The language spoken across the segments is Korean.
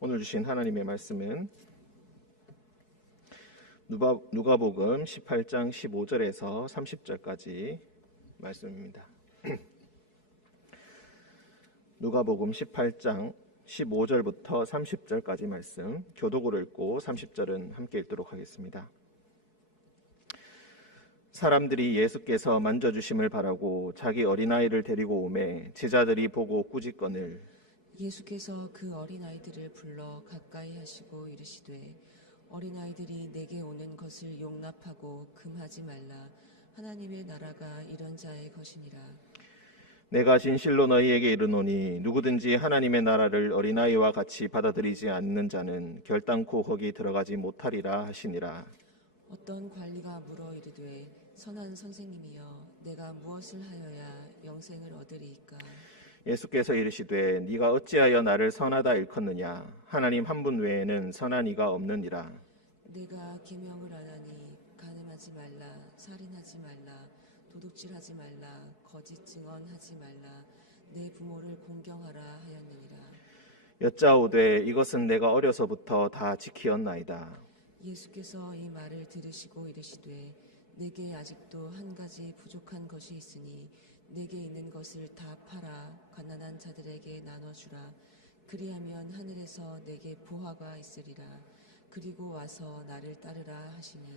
오늘 주신 하나님의 말씀은 누가복음 18장 15절에서 30절까지 말씀입니다. 누가복음 18장 15절부터 30절까지 말씀, 교독으로 읽고 30절은 함께 읽도록 하겠습니다. 사람들이 예수께서 만져주심을 바라고 자기 어린아이를 데리고 오매 제자들이 보고 꾸짖거늘 예수께서 그 어린아이들을 불러 가까이 하시고 이르시되 어린아이들이 내게 오는 것을 용납하고 금하지 말라. 하나님의 나라가 이런 자의 것이니라. 내가 진실로 너희에게 이르노니 누구든지 하나님의 나라를 어린아이와 같이 받아들이지 않는 자는 결단코 거기 들어가지 못하리라 하시니라. 어떤 관리가 물어 이르되 선한 선생님이여 내가 무엇을 하여야 영생을 얻으리이까? 예수께서 이르시되 네가 어찌하여 나를 선하다 일컫느냐? 하나님 한 분 외에는 선한 이가 없느니라. 내가 계명을 안 하니 간음하지 말라, 살인하지 말라, 도둑질하지 말라, 거짓 증언하지 말라, 내 부모를 공경하라 하였느니라. 여짜오되 이것은 내가 어려서부터 다 지키었나이다. 예수께서 이 말을 들으시고 이르시되 내게 아직도 한 가지 부족한 것이 있으니 내게 있는 것을 다 팔아 가난한 자들에게 나눠주라. 그리하면 하늘에서 내게 보화가 있으리라. 그리고 와서 나를 따르라 하시니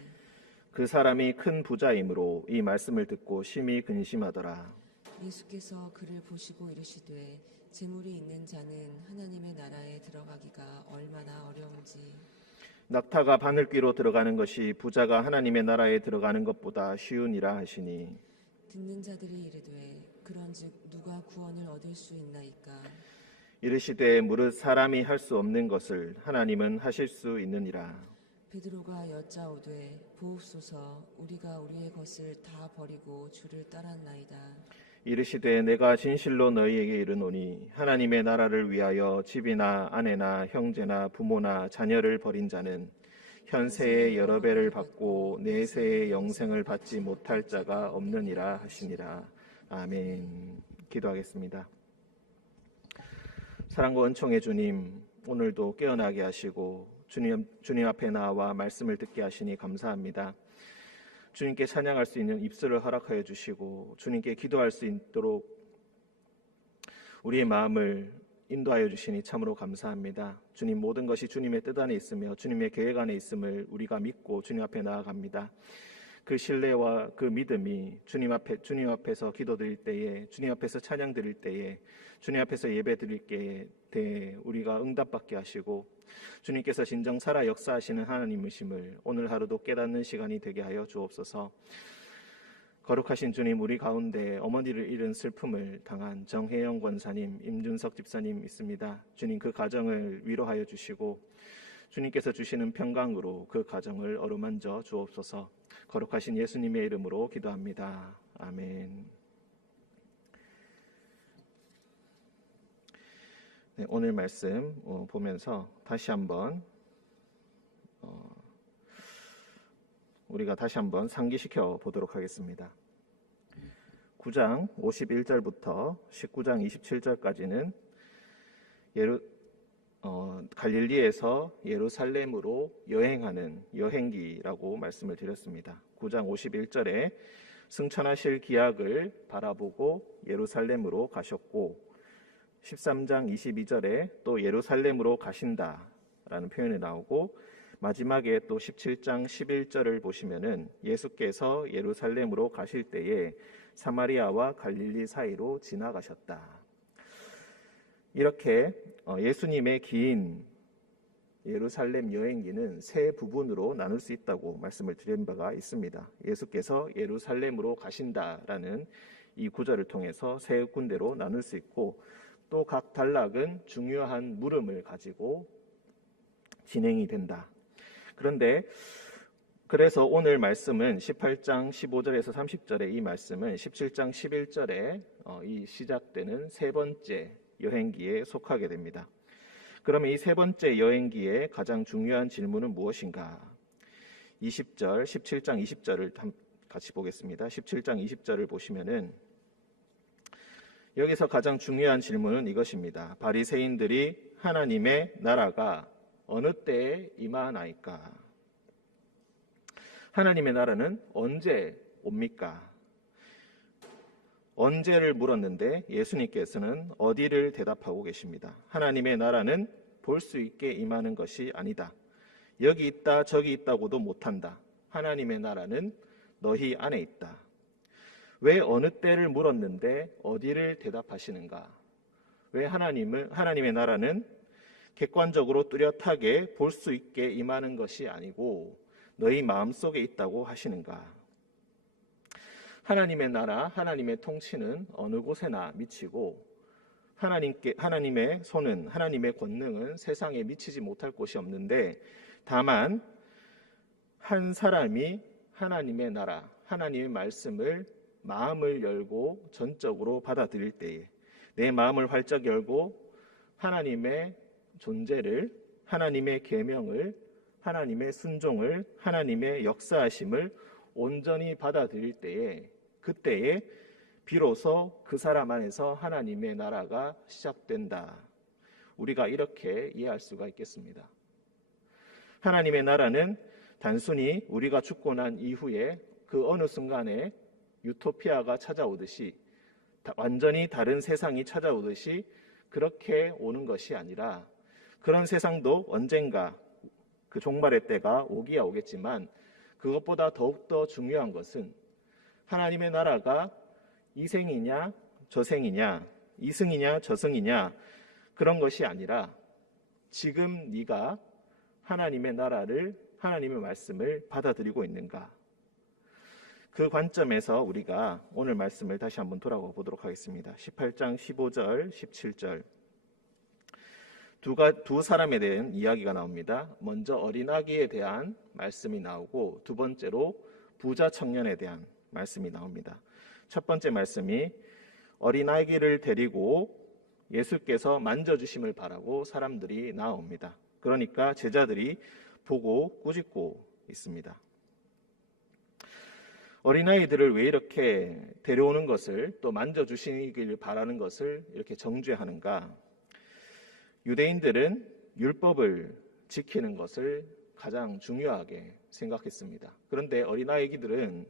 그 사람이 큰 부자이므로 이 말씀을 듣고 심히 근심하더라. 예수께서 그를 보시고 이르시되 재물이 있는 자는 하나님의 나라에 들어가기가 얼마나 어려운지. 낙타가 바늘귀로 들어가는 것이 부자가 하나님의 나라에 들어가는 것보다 쉬우니라 하시니 듣는 자들이 이르되 그런즉 누가 구원을 얻을 수 있나이까? 이르시되 무릇 사람이 할 수 없는 것을 하나님은 하실 수 있느니라. 베드로가 여짜오되 보옵소서 우리가 우리의 것을 다 버리고 주를 따랐나이다. 이르시되 내가 진실로 너희에게 이르노니 하나님의 나라를 위하여 집이나 아내나 형제나 부모나 자녀를 버린 자는 현세의 여러 배를 받고 내세의 영생을 받지 못할 자가 없느니라 하시니라. 아멘. 기도하겠습니다. 사랑과 은총의 주님, 오늘도 깨어나게 하시고 주님 앞에 나와 말씀을 듣게 하시니 감사합니다. 주님께 찬양할 수 있는 입술을 허락하여 주시고 주님께 기도할 수 있도록 우리의 마음을 인도하여 주시니 참으로 감사합니다. 주님, 모든 것이 주님의 뜻 안에 있으며 주님의 계획 안에 있음을 우리가 믿고 주님 앞에 나아갑니다. 그 신뢰와 그 믿음이 주님 앞에서 기도드릴 때에, 주님 앞에서 찬양 드릴 때에, 주님 앞에서 예배 드릴 때에 우리가 응답받게 하시고 주님께서 진정 살아 역사하시는 하나님이심을 오늘 하루도 깨닫는 시간이 되게 하여 주옵소서. 거룩하신 주님, 우리 가운데 어머니를 잃은 슬픔을 당한 정혜영 권사님, 임준석 집사님 있습니다. 주님, 그 가정을 위로하여 주시고 주님께서 주시는 평강으로 그 가정을 어루만져 주옵소서. 거룩하신 예수님의 이름으로 기도합니다. 아멘. 네, 오늘 말씀 보면서 다시 한번 우리가 다시 한번 상기시켜 보도록 하겠습니다. 9장 51절부터 19장 27절까지는 갈릴리에서 예루살렘으로 여행하는 여행기라고 말씀을 드렸습니다. 9장 51절에 승천하실 기약을 바라보고 예루살렘으로 가셨고 13장 22절에 또 예루살렘으로 가신다라는 표현이 나오고 마지막에 또 17장 11절을 보시면은 예수께서 예루살렘으로 가실 때에 사마리아와 갈릴리 사이로 지나가셨다. 이렇게 예수님의 긴 예루살렘 여행기는 세 부분으로 나눌 수 있다고 말씀을 드린 바가 있습니다. 예수께서 예루살렘으로 가신다라는 이 구절을 통해서 세 군데로 나눌 수 있고 또 각 단락은 중요한 물음을 가지고 진행이 된다. 그런데 그래서 오늘 말씀은 18장 15절에서 30절의 이 말씀은 17장 11절에 이 시작되는 세 번째 여행기에 속하게 됩니다. 그러면 이 세 번째 여행기의 가장 중요한 질문은 무엇인가? 20절, 17장 20절을 같이 보겠습니다. 17장 20절을 보시면은 여기서 가장 중요한 질문은 이것입니다. 바리새인들이 하나님의 나라가 어느 때에 임하나이까? 하나님의 나라는 언제 옵니까? 언제를 물었는데 예수님께서는 어디를 대답하고 계십니다. 하나님의 나라는 볼 수 있게 임하는 것이 아니다. 여기 있다 저기 있다고도 못한다. 하나님의 나라는 너희 안에 있다. 왜 어느 때를 물었는데 어디를 대답하시는가? 왜 하나님의 나라는 객관적으로 뚜렷하게 볼 수 있게 임하는 것이 아니고 너희 마음속에 있다고 하시는가? 하나님의 나라, 하나님의 통치는 어느 곳에나 미치고 하나님의 손은, 하나님의 권능은 세상에 미치지 못할 곳이 없는데 다만 한 사람이 하나님의 나라, 하나님의 말씀을 마음을 열고 전적으로 받아들일 때에 내 마음을 활짝 열고 하나님의 존재를, 하나님의 계명을, 하나님의 순종을, 하나님의 역사하심을 온전히 받아들일 때에 그때에 비로소 그 사람 안에서 하나님의 나라가 시작된다. 우리가 이렇게 이해할 수가 있겠습니다. 하나님의 나라는 단순히 우리가 죽고 난 이후에 그 어느 순간에 유토피아가 찾아오듯이 완전히 다른 세상이 찾아오듯이 그렇게 오는 것이 아니라 그런 세상도 언젠가 그 종말의 때가 오기야 오겠지만 그것보다 더욱더 중요한 것은 하나님의 나라가 이생이냐 저생이냐 이승이냐 저승이냐 그런 것이 아니라 지금 네가 하나님의 나라를 하나님의 말씀을 받아들이고 있는가? 그 관점에서 우리가 오늘 말씀을 다시 한번 돌아가 보도록 하겠습니다. 18장 15절 17절 두 사람에 대한 이야기가 나옵니다. 먼저 어린아기에 대한 말씀이 나오고 두 번째로 부자 청년에 대한 말씀이 나옵니다. 첫 번째 말씀이 어린아기를 데리고 예수께서 만져주심을 바라고 사람들이 나옵니다. 그러니까 제자들이 보고 꾸짖고 있습니다. 어린아이들을 왜 이렇게 데려오는 것을 또 만져주시길 바라는 것을 이렇게 정죄하는가? 유대인들은 율법을 지키는 것을 가장 중요하게 생각했습니다. 그런데 어린아이들은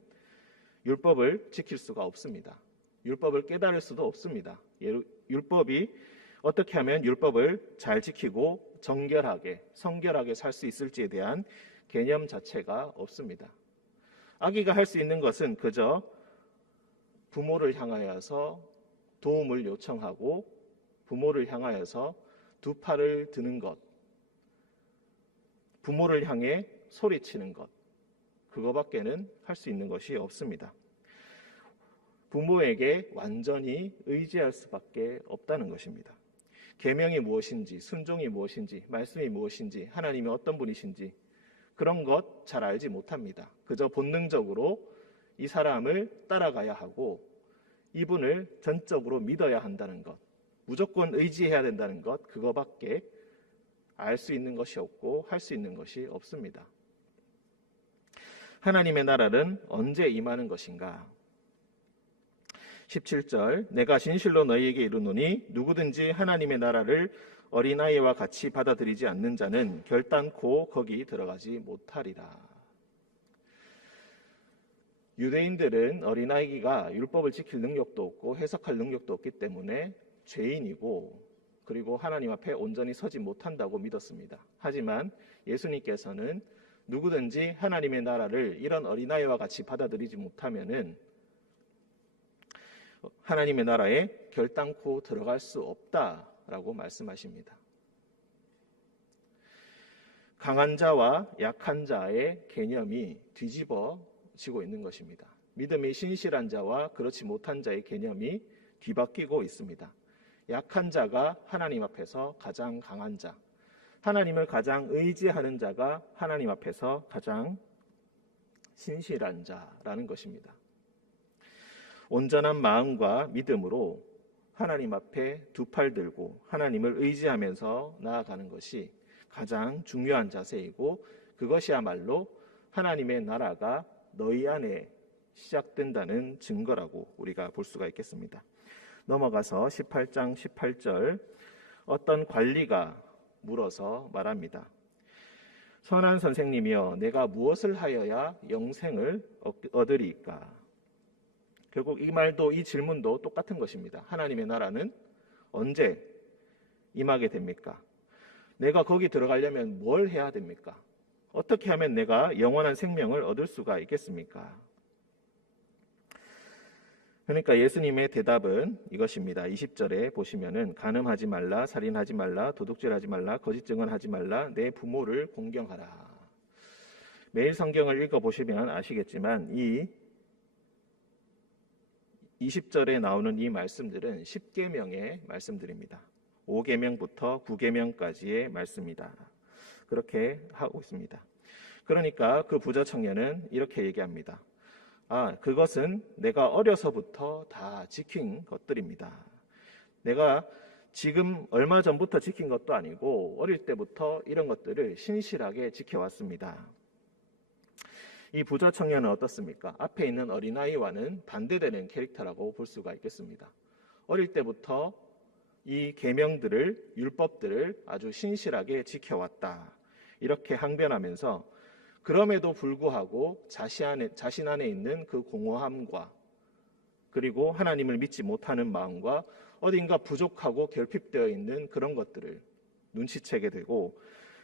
율법을 지킬 수가 없습니다. 율법을 깨달을 수도 없습니다. 율법이 어떻게 하면 율법을 잘 지키고 정결하게, 성결하게 살 수 있을지에 대한 개념 자체가 없습니다. 아기가 할 수 있는 것은 그저 부모를 향하여서 도움을 요청하고 부모를 향하여서 두 팔을 드는 것, 부모를 향해 소리치는 것, 그거밖에는 할 수 있는 것이 없습니다. 부모에게 완전히 의지할 수밖에 없다는 것입니다. 계명이 무엇인지, 순종이 무엇인지, 말씀이 무엇인지, 하나님이 어떤 분이신지 그런 것 잘 알지 못합니다. 그저 본능적으로 이 사람을 따라가야 하고 이분을 전적으로 믿어야 한다는 것, 무조건 의지해야 된다는 것, 그거밖에 알 수 있는 것이 없고 할 수 있는 것이 없습니다. 하나님의 나라는 언제 임하는 것인가? 17절 내가 진실로 너희에게 이르노니 누구든지 하나님의 나라를 어린아이와 같이 받아들이지 않는 자는 결단코 거기 들어가지 못하리라. 유대인들은 어린아이가 율법을 지킬 능력도 없고 해석할 능력도 없기 때문에 죄인이고 그리고 하나님 앞에 온전히 서지 못한다고 믿었습니다. 하지만 예수님께서는 누구든지 하나님의 나라를 이런 어린아이와 같이 받아들이지 못하면은 하나님의 나라에 결단코 들어갈 수 없다라고 말씀하십니다. 강한 자와 약한 자의 개념이 뒤집어지고 있는 것입니다. 믿음이 신실한 자와 그렇지 못한 자의 개념이 뒤바뀌고 있습니다. 약한 자가 하나님 앞에서 가장 강한 자, 하나님을 가장 의지하는 자가 하나님 앞에서 가장 신실한 자라는 것입니다. 온전한 마음과 믿음으로 하나님 앞에 두 팔 들고 하나님을 의지하면서 나아가는 것이 가장 중요한 자세이고 그것이야말로 하나님의 나라가 너희 안에 시작된다는 증거라고 우리가 볼 수가 있겠습니다. 넘어가서 18장 18절 어떤 관리가 물어서 말합니다. 선한 선생님이여, 내가 무엇을 하여야 영생을 얻으리이까? 결국 이 말도, 이 질문도 똑같은 것입니다. 하나님의 나라는 언제 임하게 됩니까? 내가 거기 들어가려면 뭘 해야 됩니까? 어떻게 하면 내가 영원한 생명을 얻을 수가 있겠습니까? 그러니까 예수님의 대답은 이것입니다. 20절에 보시면은 간음하지 말라, 살인하지 말라, 도둑질하지 말라, 거짓 증언하지 말라, 내 부모를 공경하라. 매일 성경을 읽어보시면 아시겠지만 이 20절에 나오는 이 말씀들은 10계명의 말씀들입니다. 5계명부터 9계명까지의 말씀이다. 그렇게 하고 있습니다. 그러니까 그 부자 청년은 이렇게 얘기합니다. 그것은 내가 어려서부터 다 지킨 것들입니다. 내가 지금 얼마 전부터 지킨 것도 아니고 어릴 때부터 이런 것들을 신실하게 지켜왔습니다. 이 부자 청년은 어떻습니까? 앞에 있는 어린아이와는 반대되는 캐릭터라고 볼 수가 있겠습니다. 어릴 때부터 이 계명들을, 율법들을 아주 신실하게 지켜왔다. 이렇게 항변하면서 그럼에도 불구하고 자신 안에 있는 그 공허함과 그리고 하나님을 믿지 못하는 마음과 어딘가 부족하고 결핍되어 있는 그런 것들을 눈치채게 되고,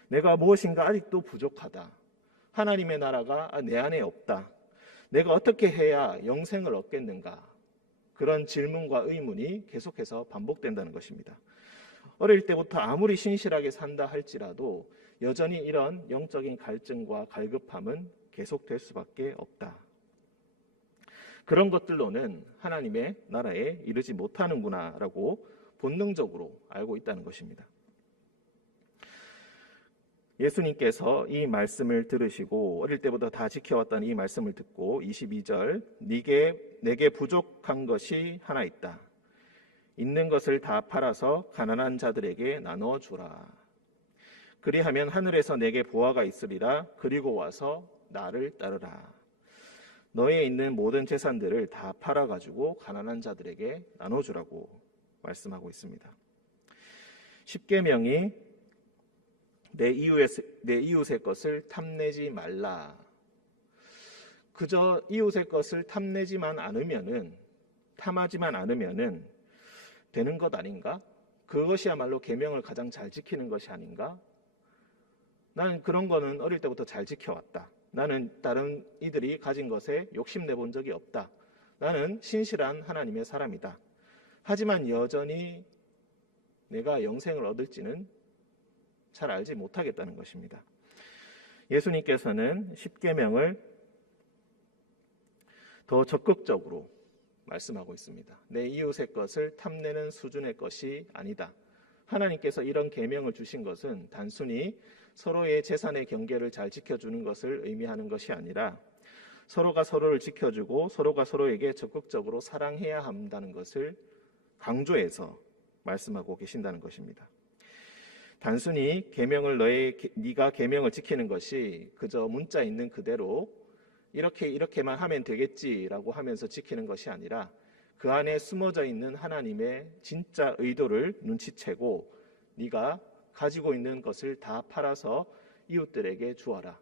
내가 무엇인가 아직도 부족하다. 하나님의 나라가 내 안에 없다. 내가 어떻게 해야 영생을 얻겠는가? 그런 질문과 의문이 계속해서 반복된다는 것입니다. 어릴 때부터 아무리 신실하게 산다 할지라도 여전히 이런 영적인 갈증과 갈급함은 계속될 수밖에 없다. 그런 것들로는 하나님의 나라에 이르지 못하는구나라고 본능적으로 알고 있다는 것입니다. 예수님께서 이 말씀을 들으시고 어릴 때부터 다 지켜왔다는 이 말씀을 듣고 22절, 내게 부족한 것이 하나 있다. 있는 것을 다 팔아서 가난한 자들에게 나누어 주라. 그리하면 하늘에서 내게 보화가 있으리라. 그리고 와서 나를 따르라. 너에 있는 모든 재산들을 다 팔아가지고 가난한 자들에게 나눠주라고 말씀하고 있습니다. 10계명이 내 이웃의 것을 탐내지 말라. 그저 이웃의 것을 탐하지만 않으면은 되는 것 아닌가? 그것이야말로 계명을 가장 잘 지키는 것이 아닌가? 나는 그런 거는 어릴 때부터 잘 지켜왔다. 나는 다른 이들이 가진 것에 욕심내본 적이 없다. 나는 신실한 하나님의 사람이다. 하지만 여전히 내가 영생을 얻을지는 잘 알지 못하겠다는 것입니다. 예수님께서는 10계명을 더 적극적으로 말씀하고 있습니다. 내 이웃의 것을 탐내는 수준의 것이 아니다. 하나님께서 이런 계명을 주신 것은 단순히 서로의 재산의 경계를 잘 지켜주는 것을 의미하는 것이 아니라 서로가 서로를 지켜주고 서로가 서로에게 적극적으로 사랑해야 한다는 것을 강조해서 말씀하고 계신다는 것입니다. 단순히 네가 계명을 지키는 것이 그저 문자 있는 그대로 이렇게만 하면 되겠지라고 하면서 지키는 것이 아니라 그 안에 숨어져 있는 하나님의 진짜 의도를 눈치채고 네가 가지고 있는 것을 다 팔아서 이웃들에게 주어라.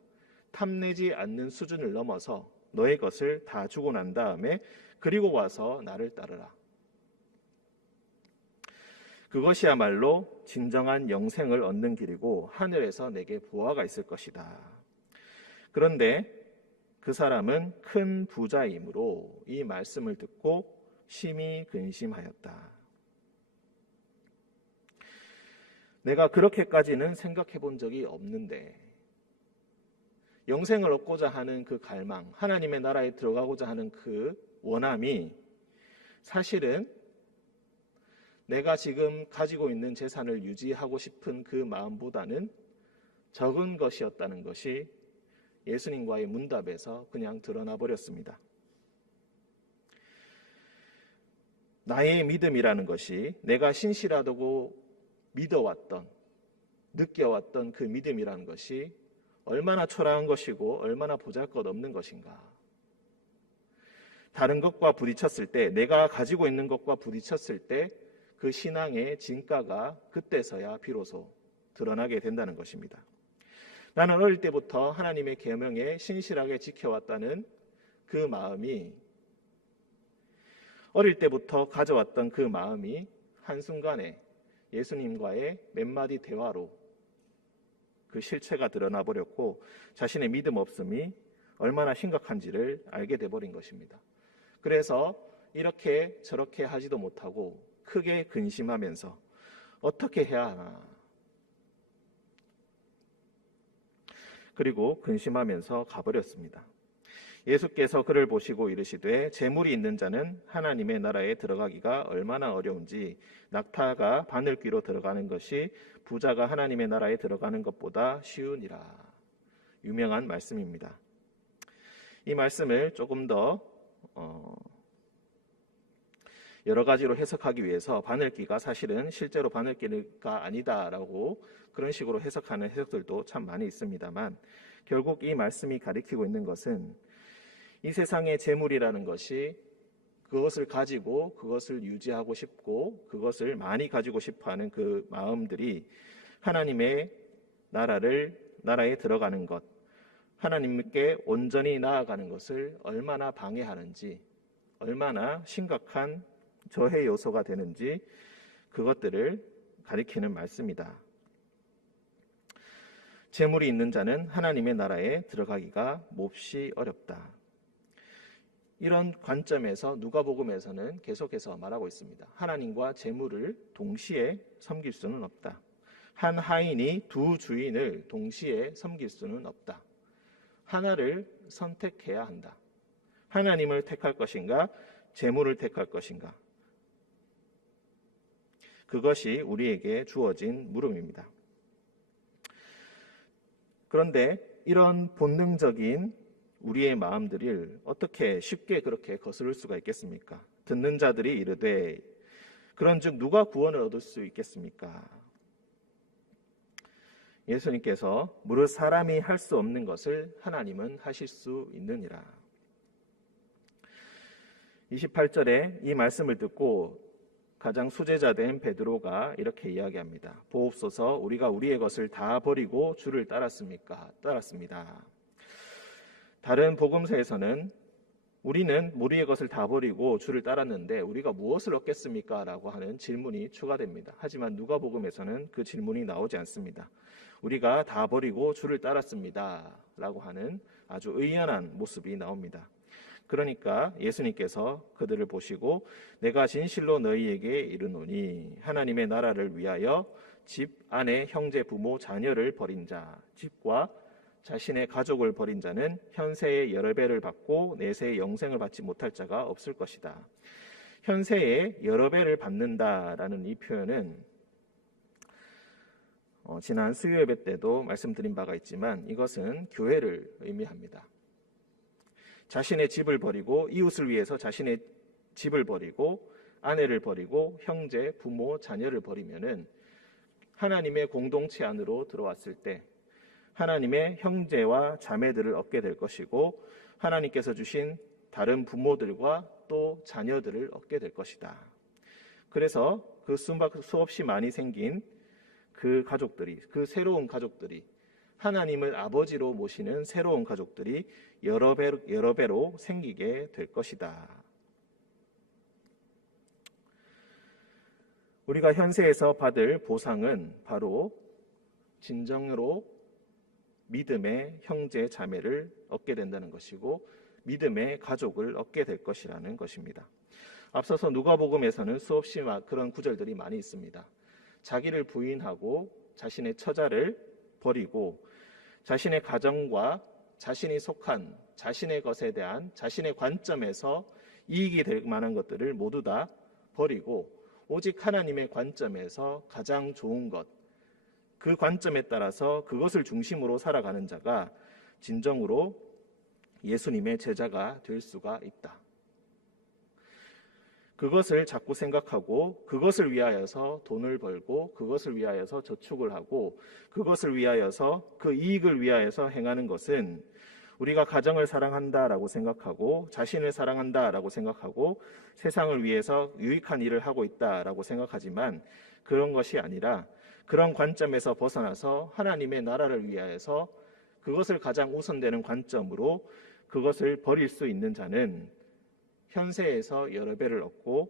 탐내지 않는 수준을 넘어서 너의 것을 다 주고 난 다음에 그리고 와서 나를 따르라. 그것이야말로 진정한 영생을 얻는 길이고 하늘에서 내게 보화가 있을 것이다. 그런데 그 사람은 큰 부자이므로 이 말씀을 듣고 심히 근심하였다. 내가 그렇게까지는 생각해 본 적이 없는데 영생을 얻고자 하는 그 갈망, 하나님의 나라에 들어가고자 하는 그 원함이 사실은 내가 지금 가지고 있는 재산을 유지하고 싶은 그 마음보다는 적은 것이었다는 것이 예수님과의 문답에서 그냥 드러나 버렸습니다. 나의 믿음이라는 것이 내가 신실하다고 믿어왔던, 느껴왔던 그 믿음이라는 것이 얼마나 초라한 것이고 얼마나 보잘것없는 것인가. 다른 것과 부딪혔을 때, 내가 가지고 있는 것과 부딪혔을 때 그 신앙의 진가가 그때서야 비로소 드러나게 된다는 것입니다. 나는 어릴 때부터 하나님의 계명에 신실하게 지켜왔다는 그 마음이, 어릴 때부터 가져왔던 그 마음이 한순간에 예수님과의 몇 마디 대화로 그 실체가 드러나 버렸고 자신의 믿음 없음이 얼마나 심각한지를 알게 돼버린 것입니다. 그래서 이렇게 저렇게 하지도 못하고 크게 근심하면서 어떻게 해야 하나, 그리고 근심하면서 가버렸습니다. 예수께서 그를 보시고 이르시되 재물이 있는 자는 하나님의 나라에 들어가기가 얼마나 어려운지 낙타가 바늘귀로 들어가는 것이 부자가 하나님의 나라에 들어가는 것보다 쉬우니라. 유명한 말씀입니다. 이 말씀을 조금 더 여러 가지로 해석하기 위해서 바늘귀가 사실은 실제로 바늘귀가 아니다라고 그런 식으로 해석하는 해석들도 참 많이 있습니다만, 결국 이 말씀이 가리키고 있는 것은 이 세상의 재물이라는 것이 그것을 가지고 그것을 유지하고 싶고 그것을 많이 가지고 싶어하는 그 마음들이 하나님의 나라에 들어가는 것, 하나님께 온전히 나아가는 것을 얼마나 방해하는지, 얼마나 심각한 저해 요소가 되는지 그것들을 가리키는 말씀이다. 재물이 있는 자는 하나님의 나라에 들어가기가 몹시 어렵다. 이런 관점에서 누가복음에서는 계속해서 말하고 있습니다. 하나님과 재물을 동시에 섬길 수는 없다. 한 하인이 두 주인을 동시에 섬길 수는 없다. 하나를 선택해야 한다. 하나님을 택할 것인가, 재물을 택할 것인가. 그것이 우리에게 주어진 물음입니다. 그런데 이런 본능적인 우리의 마음들을 어떻게 쉽게 그렇게 거스를 수가 있겠습니까? 듣는 자들이 이르되 그런즉 누가 구원을 얻을 수 있겠습니까? 예수님께서 무릇 사람이 할 수 없는 것을 하나님은 하실 수 있느니라. 28절에 이 말씀을 듣고 가장 수제자된 베드로가 이렇게 이야기합니다. 보옵소서, 우리가 우리의 것을 다 버리고 주를 따랐습니까? 따랐습니다. 다른 복음서에서는 우리는 우리의 것을 다 버리고 주를 따랐는데 우리가 무엇을 얻겠습니까? 라고 하는 질문이 추가됩니다. 하지만 누가복음에서는 그 질문이 나오지 않습니다. 우리가 다 버리고 주를 따랐습니다 라고 하는 아주 의연한 모습이 나옵니다. 그러니까 예수님께서 그들을 보시고 내가 진실로 너희에게 이르노니 하나님의 나라를 위하여 집 안에 형제 부모 자녀를 버린 자, 집과 자신의 가족을 버린 자는 현세의 여러 배를 받고 내세의 영생을 받지 못할 자가 없을 것이다. 현세의 여러 배를 받는다라는 이 표현은 지난 수요예배 때도 말씀드린 바가 있지만 이것은 교회를 의미합니다. 자신의 집을 버리고 이웃을 위해서 자신의 집을 버리고 아내를 버리고 형제, 부모, 자녀를 버리면은 하나님의 공동체 안으로 들어왔을 때 하나님의 형제와 자매들을 얻게 될 것이고 하나님께서 주신 다른 부모들과 또 자녀들을 얻게 될 것이다. 그래서 그 수없이 많이 생긴 그 가족들이, 그 새로운 가족들이, 하나님을 아버지로 모시는 새로운 가족들이 여러 배로 생기게 될 것이다. 우리가 현세에서 받을 보상은 바로 진정으로 믿음의 형제 자매를 얻게 된다는 것이고 믿음의 가족을 얻게 될 것이라는 것입니다. 앞서서 누가복음에서는 수없이 그런 구절들이 많이 있습니다. 자기를 부인하고 자신의 처자를 버리고 자신의 가정과 자신이 속한 자신의 것에 대한 자신의 관점에서 이익이 될 만한 것들을 모두 다 버리고 오직 하나님의 관점에서 가장 좋은 것, 그 관점에 따라서 그것을 중심으로 살아가는 자가 진정으로 예수님의 제자가 될 수가 있다. 그것을 자꾸 생각하고 그것을 위하여서 돈을 벌고 그것을 위하여서 저축을 하고 그것을 위하여서 그 이익을 위하여서 행하는 것은 우리가 가정을 사랑한다라고 생각하고 자신을 사랑한다라고 생각하고 세상을 위해서 유익한 일을 하고 있다라고 생각하지만 그런 것이 아니라 그런 관점에서 벗어나서 하나님의 나라를 위하여서 그것을 가장 우선되는 관점으로 그것을 버릴 수 있는 자는 현세에서 여러 배를 얻고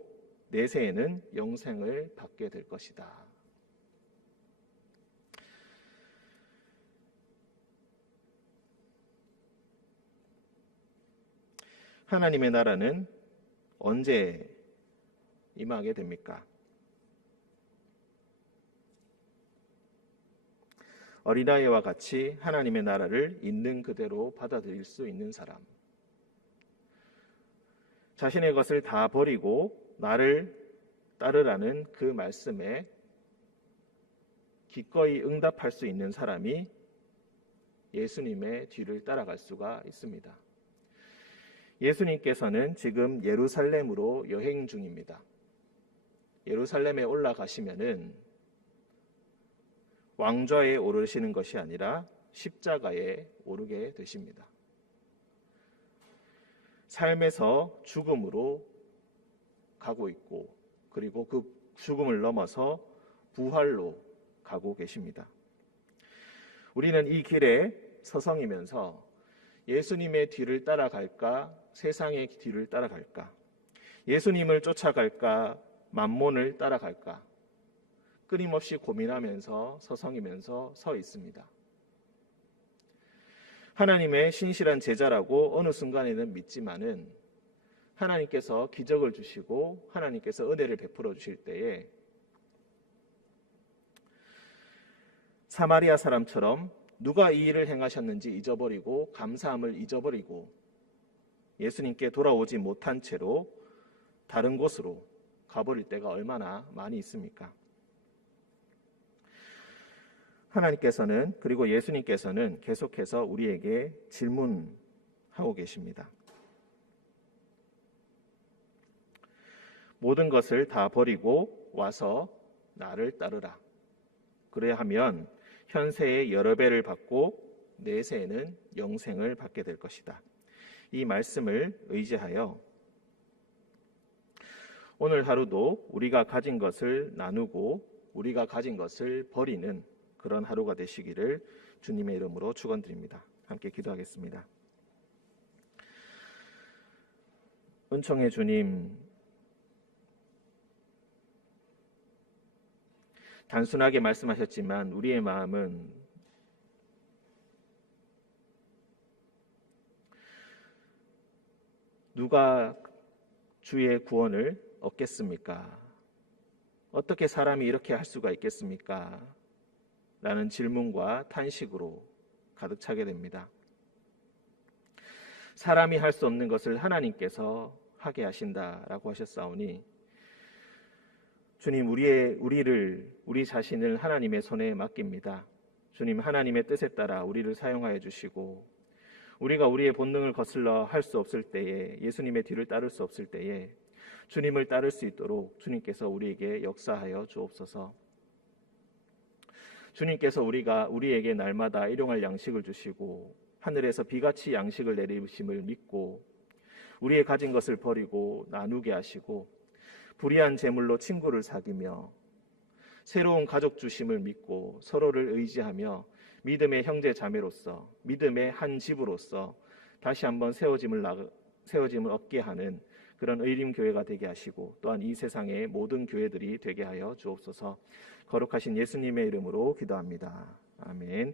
내세에는 영생을 받게 될 것이다. 하나님의 나라는 언제 임하게 됩니까? 어린아이와 같이 하나님의 나라를 있는 그대로 받아들일 수 있는 사람, 자신의 것을 다 버리고 나를 따르라는 그 말씀에 기꺼이 응답할 수 있는 사람이 예수님의 뒤를 따라갈 수가 있습니다. 예수님께서는 지금 예루살렘으로 여행 중입니다. 예루살렘에 올라가시면은 왕좌에 오르시는 것이 아니라 십자가에 오르게 되십니다. 삶에서 죽음으로 가고 있고 그리고 그 죽음을 넘어서 부활로 가고 계십니다. 우리는 이 길에 서성이면서 예수님의 뒤를 따라갈까? 세상의 뒤를 따라갈까? 예수님을 쫓아갈까? 만몬을 따라갈까? 끊임없이 고민하면서 서성이면서 서 있습니다. 하나님의 신실한 제자라고 어느 순간에는 믿지만은 하나님께서 기적을 주시고 하나님께서 은혜를 베풀어 주실 때에 사마리아 사람처럼 누가 이 일을 행하셨는지 잊어버리고 감사함을 잊어버리고 예수님께 돌아오지 못한 채로 다른 곳으로 가버릴 때가 얼마나 많이 있습니까? 하나님께서는 그리고 예수님께서는 계속해서 우리에게 질문하고 계십니다. 모든 것을 다 버리고 와서 나를 따르라. 그래야 하면 현세에 여러 배를 받고 내세에는 영생을 받게 될 것이다. 이 말씀을 의지하여 오늘 하루도 우리가 가진 것을 나누고 우리가 가진 것을 버리는 그런 하루가 되시기를 주님의 이름으로 축원드립니다. 함께 기도하겠습니다. 은총의 주님, 단순하게 말씀하셨지만 우리의 마음은 누가 주의 구원을 얻겠습니까? 어떻게 사람이 이렇게 할 수가 있겠습니까? 라는 질문과 탄식으로 가득 차게 됩니다. 사람이 할 수 없는 것을 하나님께서 하게 하신다라고 하셨사오니 주님, 우리 자신을 하나님의 손에 맡깁니다. 주님, 하나님의 뜻에 따라 우리를 사용하여 주시고 우리가 우리의 본능을 거슬러 할 수 없을 때에 예수님의 뒤를 따를 수 없을 때에 주님을 따를 수 있도록 주님께서 우리에게 역사하여 주옵소서. 주님께서 우리에게 날마다 일용할 양식을 주시고 하늘에서 비같이 양식을 내리심을 믿고 우리의 가진 것을 버리고 나누게 하시고 불의한 재물로 친구를 사귀며 새로운 가족 주심을 믿고 서로를 의지하며 믿음의 형제 자매로서 믿음의 한 집으로서 다시 한번 세워짐을 얻게 하는 그런 의림 교회가 되게 하시고 또한 이 세상의 모든 교회들이 되게 하여 주옵소서. 거룩하신 예수님의 이름으로 기도합니다. 아멘.